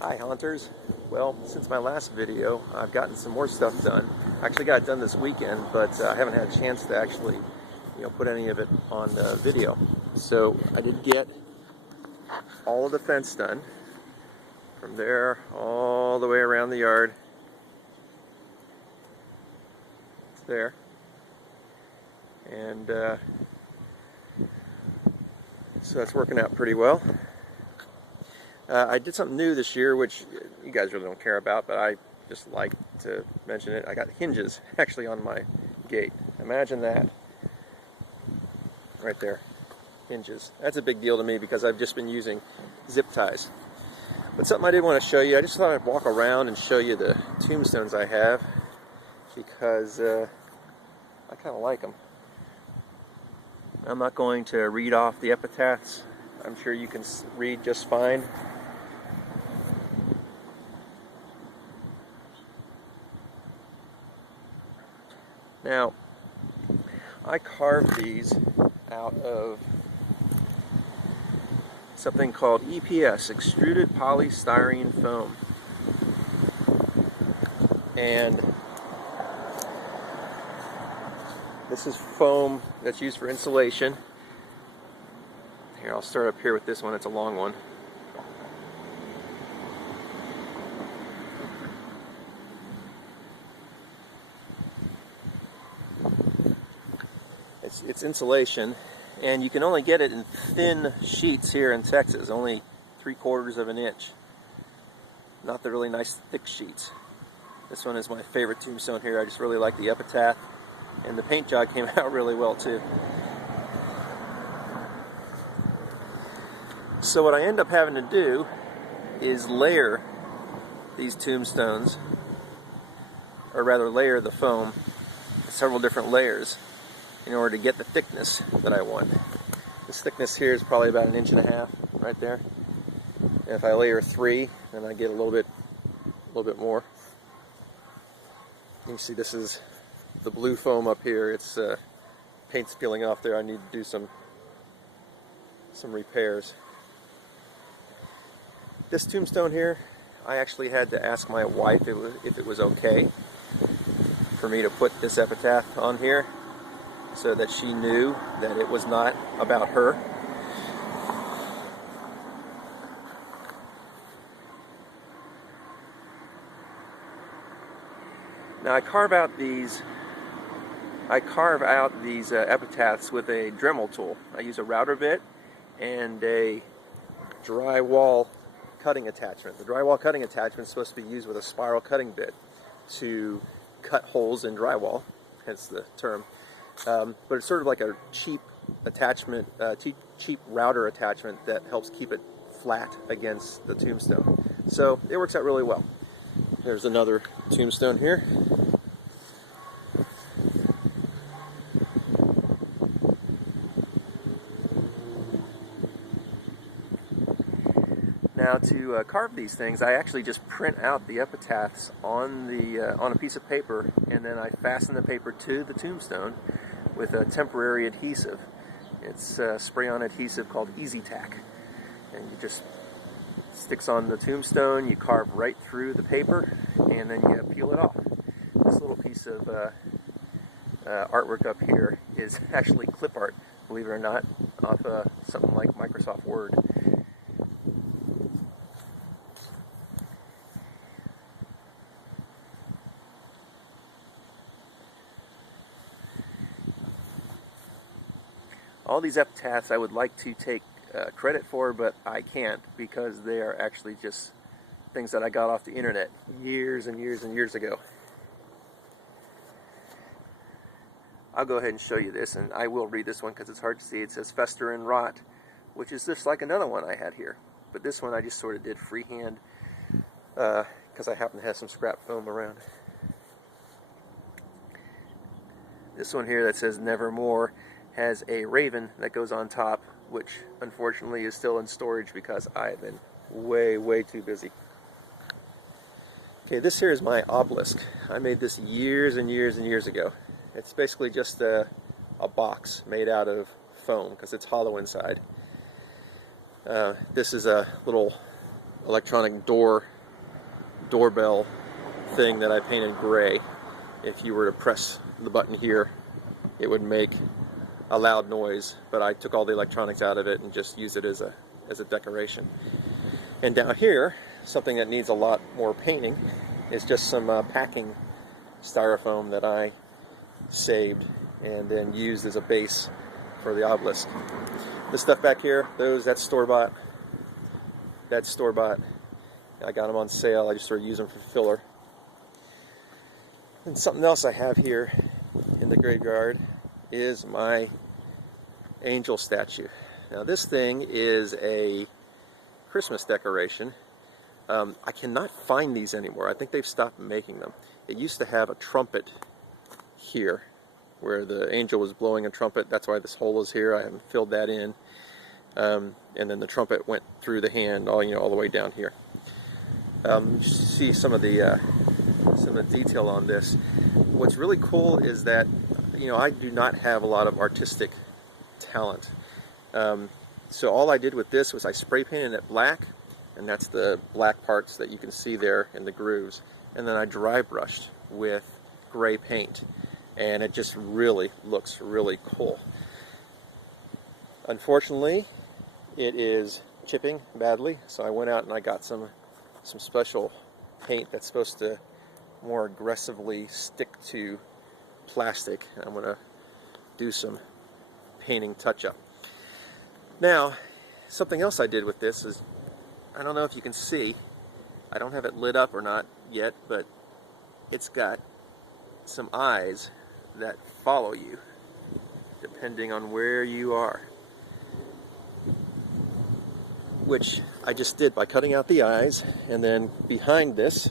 Hi Haunters. Well, since my last video, I've gotten some more stuff done. I actually got it done this weekend, but I haven't had a chance to actually, put any of it on video. So I did get all of the fence done, from there all the way around the yard. It's there, and so that's working out pretty well. I did something new this year, which you guys really don't care about, but I just like to mention it. I got hinges actually on my gate. Imagine that. Right there. Hinges. That's a big deal to me because I've just been using zip ties. But something I did want to show you, I just thought I'd walk around and show you the tombstones I have, because I kind of like them. I'm not going to read off the epitaphs. I'm sure you can read just fine. Now, I carved these out of something called EPS, extruded polystyrene foam. And this is foam that's used for insulation. Here, I'll start up here with this one. It's a long one. It's insulation, and you can only get it in thin sheets here in Texas, only 3/4 of an inch. Not the really nice thick sheets. This one is my favorite tombstone here. I just really like the epitaph, and the paint job came out really well too. So what I end up having to do is layer these tombstones, or rather layer the foam, several different layers, in order to get the thickness that I want. This thickness here is probably about 1.5 inches right there. And if I layer 3, then I get a little bit more. You can see this is the blue foam up here. It's paint's peeling off there. I need to do some repairs. This tombstone here, I actually had to ask my wife if it was okay for me to put this epitaph on here, so that she knew that it was not about her. Now I carve out these epitaphs with a Dremel tool. I use a router bit and a drywall cutting attachment. The drywall cutting attachment is supposed to be used with a spiral cutting bit to cut holes in drywall, hence the term. But it's sort of like a cheap attachment, cheap router attachment that helps keep it flat against the tombstone. So it works out really well. There's another tombstone here. Now to carve these things, I actually just print out the epitaphs on a piece of paper, and then I fasten the paper to the tombstone with a temporary adhesive. It's a spray-on adhesive called Easy Tack, and you just sticks on the tombstone. You carve right through the paper, and then you peel it off. This little piece of artwork up here is actually clip art, believe it or not, off something like Microsoft Word. All these epitaphs I would like to take credit for, but I can't, because they are actually just things that I got off the internet years and years and years ago. I'll go ahead and show you this, and I will read this one because it's hard to see. It says "Fester and Rot," which is just like another one I had here. But this one I just sort of did freehand because I happen to have some scrap foam around. This one here that says "Nevermore" has a raven that goes on top, which unfortunately is still in storage because I have been way too busy. Okay, this here is my obelisk. I made this years and years and years ago. It's basically just a box made out of foam because it's hollow inside. This is a little electronic doorbell thing that I painted gray. If you were to press the button here, it would make a loud noise, but I took all the electronics out of it and just used it as a decoration. And down here, something that needs a lot more painting is just some packing styrofoam that I saved and then used as a base for the obelisk. This stuff back here, that's store-bought. That's store-bought. I got them on sale. I just sort of use them for filler. And something else I have here in the graveyard is my angel statue. Now this thing is a Christmas decoration. I cannot find these anymore. I think they've stopped making them. It used to have a trumpet here where the angel was blowing a trumpet. That's why this hole is here. I haven't filled that in. And then the trumpet went through the hand all the way down here. See some of the detail on this. What's really cool is that I do not have a lot of artistic talent. So all I did with this was I spray painted it black, and that's the black parts that you can see there in the grooves. And then I dry brushed with gray paint, and it just really looks really cool. Unfortunately, it is chipping badly, so I went out and I got some special paint that's supposed to more aggressively stick to plastic. I'm going to do some painting touch-up. Now, something else I did with this is, I don't know if you can see, I don't have it lit up or not yet, but it's got some eyes that follow you depending on where you are, which I just did by cutting out the eyes. And then behind this,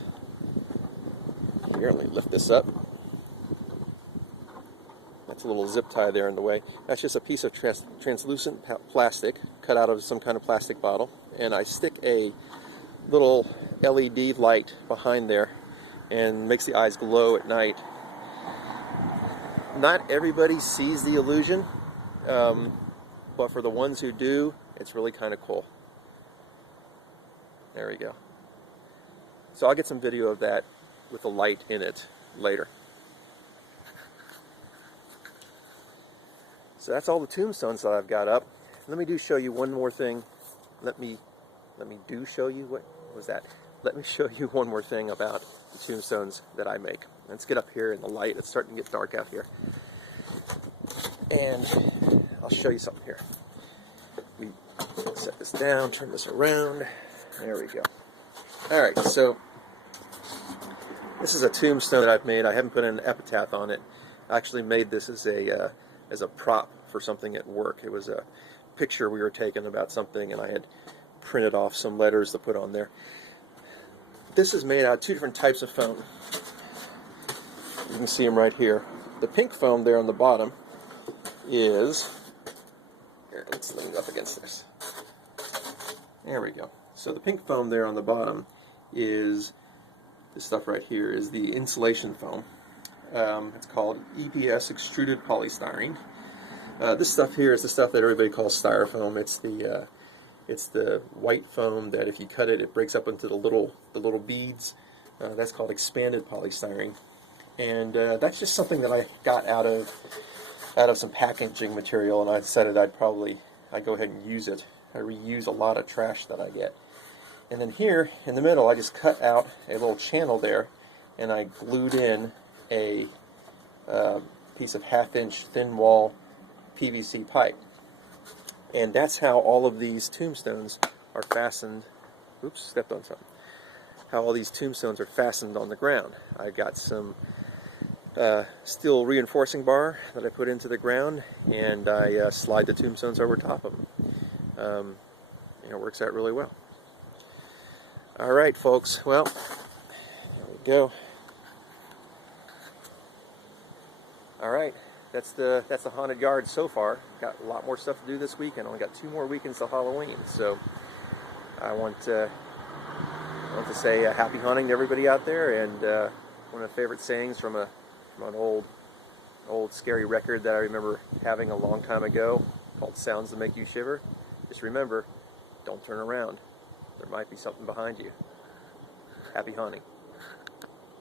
here, let me lift this up. That's a little zip tie there in the way. That's just a piece of translucent plastic cut out of some kind of plastic bottle, and I stick a little LED light behind there and makes the eyes glow at night. Not everybody sees the illusion, but for the ones who do, it's really kind of cool. There we go. So I'll get some video of that with the light in it later. So that's all the tombstones that I've got up. Let me show you one more thing. Let me show you one more thing about the tombstones that I make. Let's get up here in the light. It's starting to get dark out here. And I'll show you something here. We set this down, turn this around. There we go. Alright, so this is a tombstone that I've made. I haven't put an epitaph on it. I actually made this as a prop for something at work. It was a picture we were taking about something, and I had printed off some letters to put on there. This is made out of two different types of foam. You can see them right here. The pink foam there on the bottom is, here, let's lean up against this. There we go. So the pink foam there on the bottom is, this stuff right here is the insulation foam. It's called EPS extruded polystyrene. This stuff here is the stuff that everybody calls styrofoam. It's the white foam that if you cut it, it breaks up into the little beads. That's called expanded polystyrene, and that's just something that I got out of some packaging material, and I decided I'd go ahead and use it. I reuse a lot of trash that I get. And then here in the middle, I just cut out a little channel there, and I glued in a piece of 1/2-inch thin wall PVC pipe. And that's how all of these tombstones are fastened. Oops, stepped on something. How all these tombstones are fastened on the ground. I got some steel reinforcing bar that I put into the ground, and I slide the tombstones over top of them. It works out really well. Alright, folks, well, there we go. Alright, that's the haunted yard so far. Got a lot more stuff to do this weekend. Only got 2 more weekends till Halloween, so I want to say happy haunting to everybody out there. And one of the favorite sayings from an old scary record that I remember having a long time ago, called "Sounds That Make You Shiver." Just remember, don't turn around. There might be something behind you. Happy hunting.